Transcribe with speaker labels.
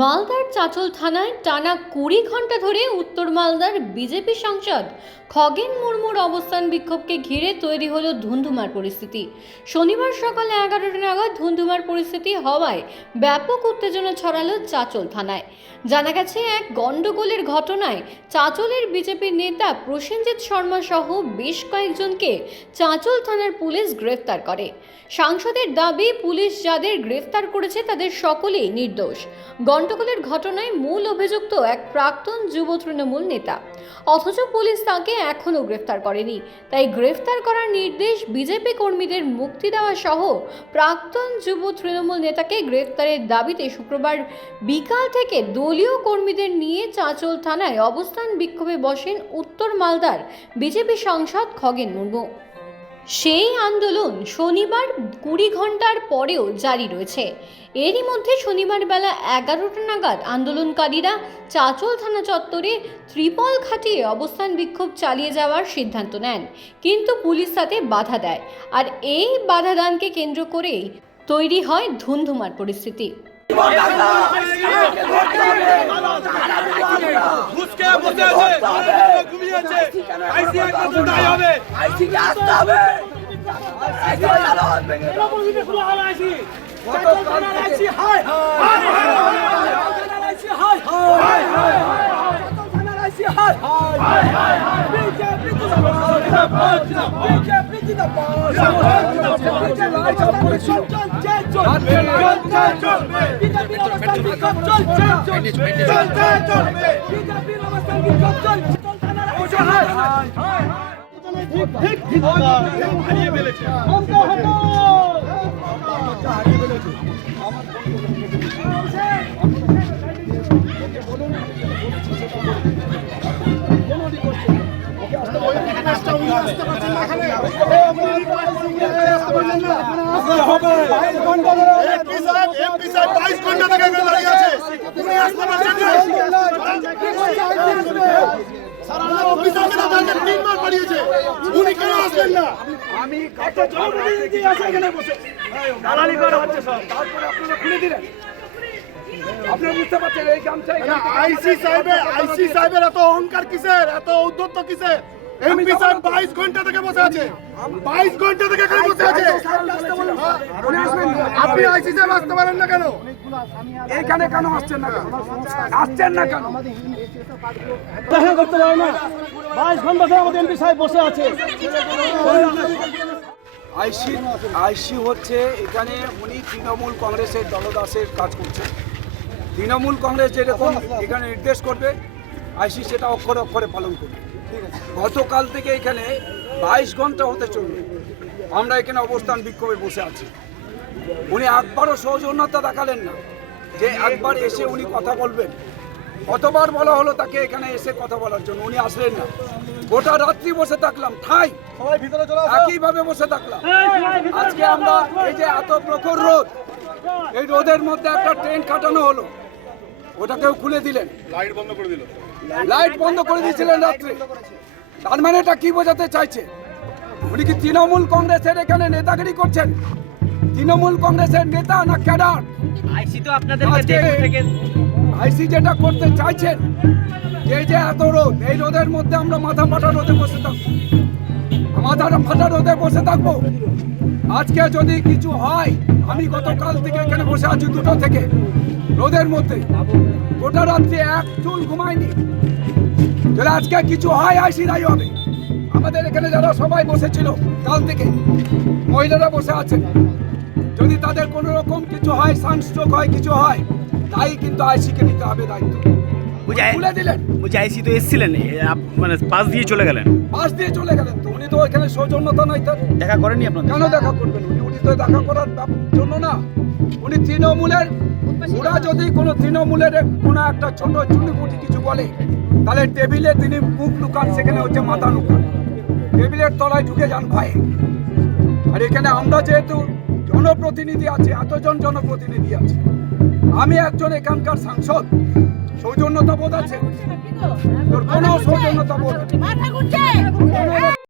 Speaker 1: মালদার চাচল থানায় টানা কুড়ি ঘণ্টা ধরে উত্তর মালদার বিজেপি সাংসদ খগেন মুর্মুর অবস্থান বিক্ষোভকে ঘিরে তৈরি হলো ধুন্ধুমার পরিস্থিতি। শনিবার সকাল এগারোটা নাগাদ ধুন্ধুমার পরিস্থিতি হওয়ায় ব্যাপক উত্তেজনা ছড়ালো চাচল থানায়। জানা গেছে, এক গণ্ডগোলের ঘটনায় চাচলের বিজেপি নেতা প্রসেনজিৎ শর্মা সহ বেশ কয়েকজনকে চাঁচল থানার পুলিশ গ্রেফতার করে। সাংসদের দাবি, পুলিশ যাদের গ্রেফতার করেছে তাদের সকলেই নির্দোষ। গণ্ডগোলের ঘটনায় মূল অভিযুক্ত এক প্রাক্তন যুব তৃণমূল নেতা। অথচ পুলিশ তাকে এখনও গ্রেফতার করেনি। তাই গ্রেফতার করার নির্দেশ বিজেপি কর্মীদের মুক্তি দেওয়া সহ প্রাক্তন যুব তৃণমূল নেতাকে গ্রেফতারের দাবিতে শুক্রবার বিকাল থেকে দলীয় কর্মীদের নিয়ে চাঁচল থানায় অবস্থান বিক্ষোভে বসেন উত্তর মালদার বিজেপি সাংসদ খগেন মুর্মু। সেই আন্দোলন শনিবার কুড়ি ঘণ্টার পরেও জারি রয়েছে। এরই মধ্যে শনিবার বেলা এগারোটা নাগাদ আন্দোলনকারীরা চাচল থানা চত্বরে ত্রিপল খাটিয়ে অবস্থান বিক্ষোভ চালিয়ে যাওয়ার সিদ্ধান্ত নেন। কিন্তু পুলিশ তাতে বাধা দেয়। আর এই বাধাদানকে কেন্দ্র করেই তৈরি হয় ধুন্ধুমার পরিস্থিতি
Speaker 2: ঘুষকে হারিয়ে ফেলেছে আছে উনি আসতে পারছেন না
Speaker 3: আমি একটা জনপ্রতিনিধি আছে এখানে বসে দালালি করা হচ্ছে সব। তারপরে আপনারা খুলে দিলেন। আপনি বুঝতে পারছেন এই গামছা
Speaker 2: আইসি সাহেবের আইসি সাহেবের এত অহংকার কিসের? এত উদ্যত্ত কিসের? এমপি সাহেব বাইশ ঘণ্টা থেকে বসে আছে। বাইশ ঘণ্টা থেকে এখানে বসে আছে। আপনি আইসি সাহেব আসতে পারেন না কেন?
Speaker 3: এখানে কেন আসছেন না কেন? আসছেন না কেন?
Speaker 4: দেখা করতে না। বাইশ ঘণ্টা ধরে আমাদের এমপি সাহেব বসে আছে।
Speaker 5: আইসি আইসি হচ্ছে এখানে উনি তৃণমূল কংগ্রেসের দলদাসের কাজ করছে তৃণমূল কংগ্রেস যেরকম এখানে নির্দেশ করবে আইসি সেটা অক্ষরে অক্ষরে পালন করবে। গতকাল থেকে এখানে বাইশ ঘণ্টা হতে চলবে আমরা এখানে অবস্থান বিক্ষোভে বসে আছি। উনি একবারও সৌজন্যতা দেখালেন না যে একবার এসে উনি কথা বলবেন। কতবার বলা হলো তাকে এখানে এসে কথা বলার জন্য? উনি আসলেন না। গোটা রাত্রি বসে থাকলাম। ঠাই! একইভাবে বসে থাকলাম। আজকে আমরা এই যে এত প্রখর রোদ এই রোদের মধ্যে একটা ট্রেন কাটানো হলো। ওটাকেও খুলে দিলেন। লাইট বন্ধ করে দিল। লাইট বন্ধ করে দিয়েছিলেন রাত্রে। তার মানে এটা কি বোঝাতে চাইছে? উনি কি তৃণমূল কংগ্রেসের এখানে নেতাগিরি করছেন? তৃণমূল কংগ্রেসের নেতা না ক্যাডার?
Speaker 4: আইসি তো আপনাদের
Speaker 5: আইসি যেটা করতে চাইছেন যে যে এত রোদ এই রোদের মধ্যে আমরা মাথা ফাটা রোদে বসে থাকব। মাথা ফাটা রোদে বসে থাকব। আজকে যদি কিছু হয় আমি গতকাল থেকে এখানে বসে আছি দুটো থেকে রোদের মধ্যে। গোটা রাত্রে এক চুল ঘুমায়নি। যদি আজকে কিছু হয় আইসি দায়ী হবে। আমাদের এখানে যারা সবাই বসেছিল কাল থেকে মহিলারা বসে আছেন। যদি তাদের কোনো রকম কিছু হয় সানস্ট্রোক হয় কিছু হয় তাই কিন্তু আইসিকে নিতে হবে দায়িত্ব। তুলে দিলেন।
Speaker 4: বলছি আইসি তো এসেছিলেন। মানে পাশ দিয়ে চলে গেলেন।
Speaker 5: পাশ দিয়ে চলে গেলেন তো উনি তো এখানে সৌজন্যতা নাই তার
Speaker 4: দেখা করেনি আপনাদের?
Speaker 5: কেন দেখা করবেন উনি? তো দেখা করার জন্য না। উনি তৃণমূলের ওরা যদি কোনো তৃণমূলের কোনো একটা ছোট চুনিপুটি কিছু বলে তাহলে টেবিলে তিনি মুখ লুকান সেখানে হচ্ছে মাথা লুকান। টেবিলের তলায় ঢুকে যান ভাই। আর এখানে আমরা যেহেতু জনপ্রতিনিধি আছে এতজন জনপ্রতিনিধি আছে আমি একজন এখানকার সাংসদ সৌজন্যতা বোধ আছে? তোর কোনো সৌজন্যতা বোধ